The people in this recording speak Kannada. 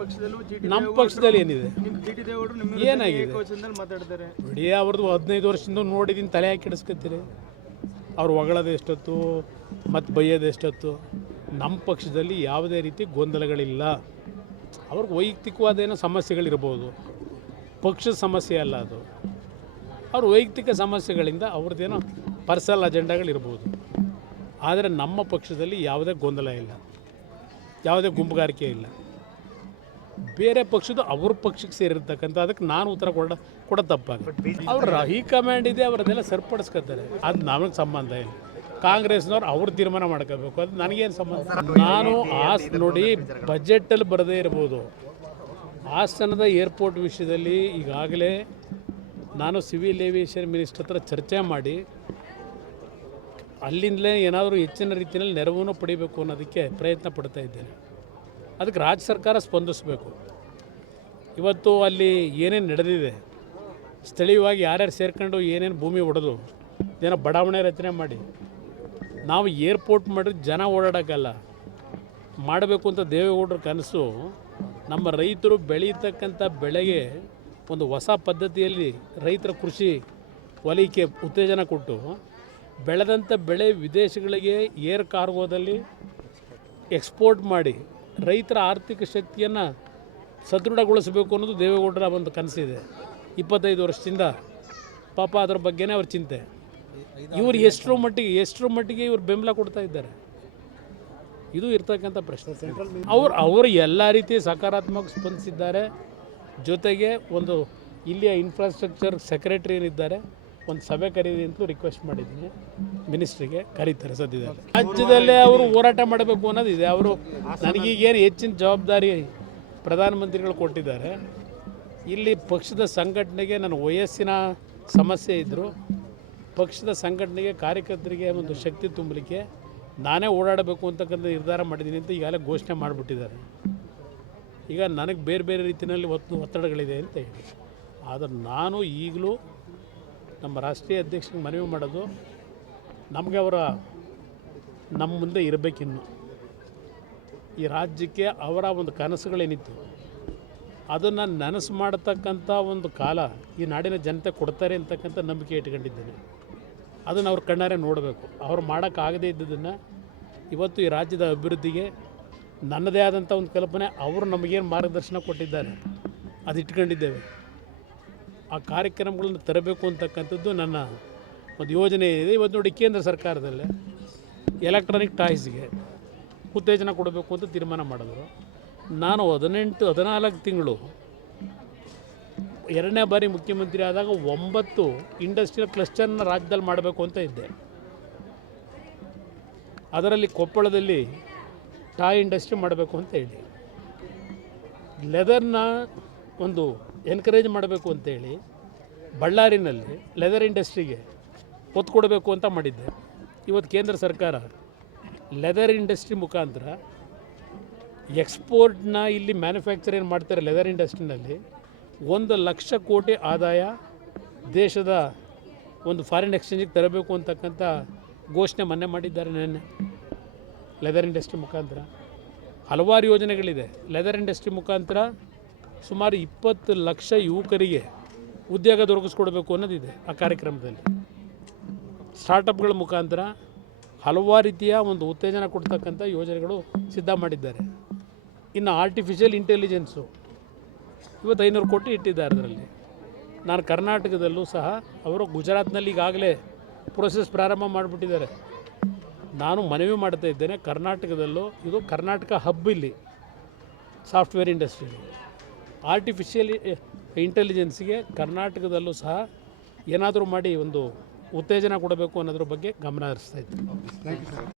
ಪಕ್ಷದಲ್ಲಿ ಏನಿದೆ ಏನಾಗಿದೆ ಮಾತಾಡ್ತಾರೆ ನೋಡಿ, ಅವ್ರದ್ದು 15 ವರ್ಷದಿಂದ ನೋಡಿದ್ದೀನಿ, ತಲೆ ಹಾಕಿ ಕೆಡಿಸ್ಕೊತೀರಿ. ಅವ್ರು ಹೊಗಳೋದು ಎಷ್ಟೊತ್ತು ಮತ್ತು ಬೈಯೋದು ಎಷ್ಟೊತ್ತು. ನಮ್ಮ ಪಕ್ಷದಲ್ಲಿ ಯಾವುದೇ ರೀತಿ ಗೊಂದಲಗಳಿಲ್ಲ. ಅವ್ರಿಗೆ ವೈಯಕ್ತಿಕವಾದೇನೋ ಸಮಸ್ಯೆಗಳಿರ್ಬೋದು, ಪಕ್ಷದ ಸಮಸ್ಯೆ ಅಲ್ಲ ಅದು. ಅವ್ರ ವೈಯಕ್ತಿಕ ಸಮಸ್ಯೆಗಳಿಂದ ಅವ್ರದ್ದೇನೋ ಪರ್ಸನಲ್ ಅಜೆಂಡಾಗಳಿರ್ಬೋದು. ಆದರೆ ನಮ್ಮ ಪಕ್ಷದಲ್ಲಿ ಯಾವುದೇ ಗೊಂದಲ ಇಲ್ಲ, ಯಾವುದೇ ಗುಂಪುಗಾರಿಕೆ ಇಲ್ಲ. ಬೇರೆ ಪಕ್ಷದ ಅವ್ರ ಪಕ್ಷಕ್ಕೆ ಸೇರಿರ್ತಕ್ಕಂಥ ಅದಕ್ಕೆ ನಾನು ಉತ್ತರ ಕೊಡೋ ತಪ್ಪಾಗುತ್ತೆ. ಅವ್ರ ಹೈಕಮಾಂಡ್ ಇದೆ, ಅವರನ್ನೆಲ್ಲ ಸರಿಪಡಿಸ್ಕೊತಾರೆ. ಅದು ನಮಗೆ ಸಂಬಂಧ ಇಲ್ಲ. ಕಾಂಗ್ರೆಸ್ನವ್ರು ಅವ್ರು ತೀರ್ಮಾನ ಮಾಡ್ಕೋಬೇಕು, ಅದು ನನಗೇನು ಸಂಬಂಧ. ನಾನು ನೋಡಿ, ಬಜೆಟಲ್ಲಿ ಬರದೇ ಇರ್ಬೋದು. ಹಾಸನದ ಏರ್ಪೋರ್ಟ್ ವಿಷಯದಲ್ಲಿ ಈಗಾಗಲೇ ನಾನು ಸಿವಿಲ್ ಏವಿಯೇಷನ್ ಮಿನಿಸ್ಟರ್ ಹತ್ರ ಚರ್ಚೆ ಮಾಡಿ ಅಲ್ಲಿಂದಲೇ ಏನಾದರೂ ಹೆಚ್ಚಿನ ರೀತಿಯಲ್ಲಿ ನೆರವನ್ನು ಪಡಿಬೇಕು ಅನ್ನೋದಕ್ಕೆ ಪ್ರಯತ್ನ ಪಡ್ತಾ ಇದ್ದೇನೆ. ಅದಕ್ಕೆ ರಾಜ್ಯ ಸರ್ಕಾರ ಸ್ಪಂದಿಸಬೇಕು. ಇವತ್ತು ಅಲ್ಲಿ ಏನೇನು ನಡೆದಿದೆ, ಸ್ಥಳೀಯವಾಗಿ ಯಾರ್ಯಾರು ಸೇರ್ಕೊಂಡು ಏನೇನು ಭೂಮಿ ಒಡೆದು ಏನೋ ಬಡಾವಣೆ ರಚನೆ ಮಾಡಿ ನಾವು ಏರ್ಪೋರ್ಟ್ ಮಾಡಿದ್ರೆ ಜನ ಓಡಾಡೋಕ್ಕಲ್ಲ ಮಾಡಬೇಕು ಅಂತ ದೇವೇಗೌಡರ ಕನಸು. ನಮ್ಮ ರೈತರು ಬೆಳೀತಕ್ಕಂಥ ಬೆಳೆಗೆ ಒಂದು ಹೊಸ ಪದ್ಧತಿಯಲ್ಲಿ ರೈತರ ಕೃಷಿ ವಲಯಕ್ಕೆ ಉತ್ತೇಜನ ಕೊಟ್ಟು ಬೆಳೆದಂಥ ಬೆಳೆ ವಿದೇಶಗಳಿಗೆ ಏರ್ ಕಾರ್ಗೋದಲ್ಲಿ ಎಕ್ಸ್ಪೋರ್ಟ್ ಮಾಡಿ ರೈತರ ಆರ್ಥಿಕ ಶಕ್ತಿಯನ್ನು ಸದೃಢಗೊಳಿಸಬೇಕು ಅನ್ನೋದು ದೇವೇಗೌಡರ ಒಂದು ಕನಸಿದೆ. 25 ವರ್ಷದಿಂದ ಪಾಪ ಅದರ ಬಗ್ಗೆನೇ ಅವ್ರ ಚಿಂತೆ. ಇವರು ಎಷ್ಟರ ಮಟ್ಟಿಗೆ ಇವರು ಬೆಂಬಲ ಕೊಡ್ತಾ ಇದ್ದಾರೆ, ಇದು ಇರ್ತಕ್ಕಂಥ ಪ್ರಶ್ನೆ. ಅವರು ಎಲ್ಲ ರೀತಿ ಸಕಾರಾತ್ಮಕ ಸ್ಪಂದಿಸಿದ್ದಾರೆ. ಜೊತೆಗೆ ಒಂದು ಇಲ್ಲಿಯ ಇನ್ಫ್ರಾಸ್ಟ್ರಕ್ಚರ್ ಸೆಕ್ರೆಟರಿ ಏನಿದ್ದಾರೆ, ಒಂದು ಸಭೆ ಕರೀರಿ ಅಂತಲೂ ರಿಕ್ವೆಸ್ಟ್ ಮಾಡಿದ್ದೀನಿ. ಮಿನಿಸ್ಟ್ರಿಗೆ ಕರೀತಾರೆ ಸದ್ಯದಲ್ಲಿ. ರಾಜ್ಯದಲ್ಲೇ ಅವರು ಹೋರಾಟ ಮಾಡಬೇಕು ಅನ್ನೋದಿದೆ. ಅವರು ನನಗೀಗೇನು ಹೆಚ್ಚಿನ ಜವಾಬ್ದಾರಿ ಪ್ರಧಾನಮಂತ್ರಿಗಳು ಕೊಟ್ಟಿದ್ದಾರೆ. ಇಲ್ಲಿ ಪಕ್ಷದ ಸಂಘಟನೆಗೆ ನನ್ನ ವಯಸ್ಸಿನ ಸಮಸ್ಯೆ ಇದ್ದರೂ ಪಕ್ಷದ ಸಂಘಟನೆಗೆ ಕಾರ್ಯಕರ್ತರಿಗೆ ಒಂದು ಶಕ್ತಿ ತುಂಬಲಿಕ್ಕೆ ನಾನೇ ಓಡಾಡಬೇಕು ಅಂತಕ್ಕಂಥ ನಿರ್ಧಾರ ಮಾಡಿದ್ದೀನಿ ಅಂತ ಈಗಾಗಲೇ ಘೋಷಣೆ ಮಾಡಿಬಿಟ್ಟಿದ್ದಾರೆ. ಈಗ ನನಗೆ ಬೇರೆ ಬೇರೆ ರೀತಿಯಲ್ಲಿ ಒತ್ತಡಗಳಿದೆ ಅಂತ ಹೇಳಿ. ಆದರೆ ನಾನು ಈಗಲೂ ನಮ್ಮ ರಾಷ್ಟ್ರೀಯ ಅಧ್ಯಕ್ಷರಿಗೆ ಮನವಿ ಮಾಡೋದು, ನಮಗೆ ನಮ್ಮ ಮುಂದೆ ಇರಬೇಕಿನ್ನು. ಈ ರಾಜ್ಯಕ್ಕೆ ಅವರ ಒಂದು ಕನಸುಗಳೇನಿತ್ತು ಅದನ್ನು ನನಸು ಮಾಡತಕ್ಕಂಥ ಒಂದು ಕಾಲ ಈ ನಾಡಿನ ಜನತೆ ಕೊಡ್ತಾರೆ ಅಂತಕ್ಕಂಥ ನಂಬಿಕೆ ಇಟ್ಕೊಂಡಿದ್ದೇನೆ. ಅದನ್ನು ಅವ್ರು ಕಣ್ಣಾರೆ ನೋಡಬೇಕು. ಅವ್ರು ಮಾಡೋಕ್ಕಾಗದೇ ಇದ್ದುದನ್ನು ಇವತ್ತು ಈ ರಾಜ್ಯದ ಅಭಿವೃದ್ಧಿಗೆ ನನ್ನದೇ ಆದಂಥ ಒಂದು ಕಲ್ಪನೆ, ಅವರು ನಮಗೇನು ಮಾರ್ಗದರ್ಶನ ಕೊಟ್ಟಿದ್ದಾರೆ ಅದು ಇಟ್ಕೊಂಡಿದ್ದೇವೆ. ಆ ಕಾರ್ಯಕ್ರಮಗಳನ್ನು ತರಬೇಕು ಅಂತಕ್ಕಂಥದ್ದು ನನ್ನ ಒಂದು ಯೋಜನೆ ಇದೆ. ಇವತ್ತು ನೋಡಿ, ಕೇಂದ್ರ ಸರ್ಕಾರದಲ್ಲೇ ಎಲೆಕ್ಟ್ರಾನಿಕ್ ಟಾಯ್ಸ್ಗೆ ಉತ್ತೇಜನ ಕೊಡಬೇಕು ಅಂತ ತೀರ್ಮಾನ ಮಾಡಿದ್ರು. ನಾನು 14 ತಿಂಗಳು 2ನೇ ಬಾರಿ ಮುಖ್ಯಮಂತ್ರಿ ಆದಾಗ 9 ಇಂಡಸ್ಟ್ರಿಯಲ್ ಕ್ಲಸ್ಟರ್ನ ರಾಜ್ಯದಲ್ಲಿ ಮಾಡಬೇಕು ಅಂತ ಇದ್ದೆ. ಅದರಲ್ಲಿ ಕೊಪ್ಪಳದಲ್ಲಿ ಟಾಯ್ ಇಂಡಸ್ಟ್ರಿ ಮಾಡಬೇಕು ಅಂತ ಹೇಳಿ, ಲೆದರ್ನ ಒಂದು ಎನ್ಕರೇಜ್ ಮಾಡಬೇಕು ಅಂತೇಳಿ ಬಳ್ಳಾರಿನಲ್ಲಿ ಲೆದರ್ ಇಂಡಸ್ಟ್ರಿಗೆ ಒತ್ತು ಕೊಡಬೇಕು ಅಂತ ಮಾಡಿದ್ದೆ. ಇವತ್ತು ಕೇಂದ್ರ ಸರ್ಕಾರ ಲೆದರ್ ಇಂಡಸ್ಟ್ರಿ ಮುಖಾಂತರ ಎಕ್ಸ್ಪೋರ್ಟ್ನ ಇಲ್ಲಿ ಮ್ಯಾನುಫ್ಯಾಕ್ಚರ್ ಏನು ಮಾಡ್ತಾರೆ ಲೆದರ್ ಇಂಡಸ್ಟ್ರಿನಲ್ಲಿ 1,00,000 ಕೋಟಿ ಆದಾಯ ದೇಶದ ಒಂದು ಫಾರಿನ್ ಎಕ್ಸ್ಚೇಂಜಿಗೆ ತರಬೇಕು ಅಂತಕ್ಕಂಥ ಘೋಷಣೆ ಮೊನ್ನೆ ಮಾಡಿದ್ದಾರೆ. ನೆನ್ನೆ ಲೆದರ್ ಇಂಡಸ್ಟ್ರಿ ಮುಖಾಂತರ ಹಲವಾರು ಯೋಜನೆಗಳಿದೆ. ಲೆದರ್ ಇಂಡಸ್ಟ್ರಿ ಮುಖಾಂತರ ಸುಮಾರು 20 ಲಕ್ಷ ಯುವಕರಿಗೆ ಉದ್ಯೋಗ ದೊರಕಿಸ್ಕೊಡ್ಬೇಕು ಅನ್ನೋದಿದೆ ಆ ಕಾರ್ಯಕ್ರಮದಲ್ಲಿ. ಸ್ಟಾರ್ಟಪ್ಗಳ ಮುಖಾಂತರ ಹಲವಾರು ರೀತಿಯ ಒಂದು ಉತ್ತೇಜನ ಕೊಡ್ತಕ್ಕಂಥ ಯೋಜನೆಗಳು ಸಿದ್ಧ ಮಾಡಿದ್ದಾರೆ. ಇನ್ನು ಆರ್ಟಿಫಿಷಿಯಲ್ ಇಂಟೆಲಿಜೆನ್ಸು ಇವತ್ತು 500 ಕೋಟಿ ಇಟ್ಟಿದ್ದಾರೆ ಅದರಲ್ಲಿ. ನಾನು ಕರ್ನಾಟಕದಲ್ಲೂ ಸಹ ಅವರು ಗುಜರಾತ್ನಲ್ಲಿ ಈಗಾಗಲೇ ಪ್ರೋಸೆಸ್ ಪ್ರಾರಂಭ ಮಾಡಿಬಿಟ್ಟಿದ್ದಾರೆ. ನಾನು ಮನವಿ ಮಾಡ್ತಾ ಇದ್ದೇನೆ, ಕರ್ನಾಟಕದಲ್ಲೂ ಇದು ಕರ್ನಾಟಕ ಹಬ್ ಇಲ್ಲಿ ಸಾಫ್ಟ್ವೇರ್ ಇಂಡಸ್ಟ್ರಿ ಆರ್ಟಿಫಿಷಿಯಲ್ ಇಂಟೆಲಿಜೆನ್ಸ್ಗೆ ಕರ್ನಾಟಕದಲ್ಲೂ ಸಹ ಏನಾದರೂ ಮಾಡಿ ಒಂದು ಉತ್ತೇಜನ ಕೊಡಬೇಕು ಅನ್ನೋದ್ರ ಬಗ್ಗೆ ಗಮನ ಹರಿಸ್ತಾ ಇದ್ದೀನಿ.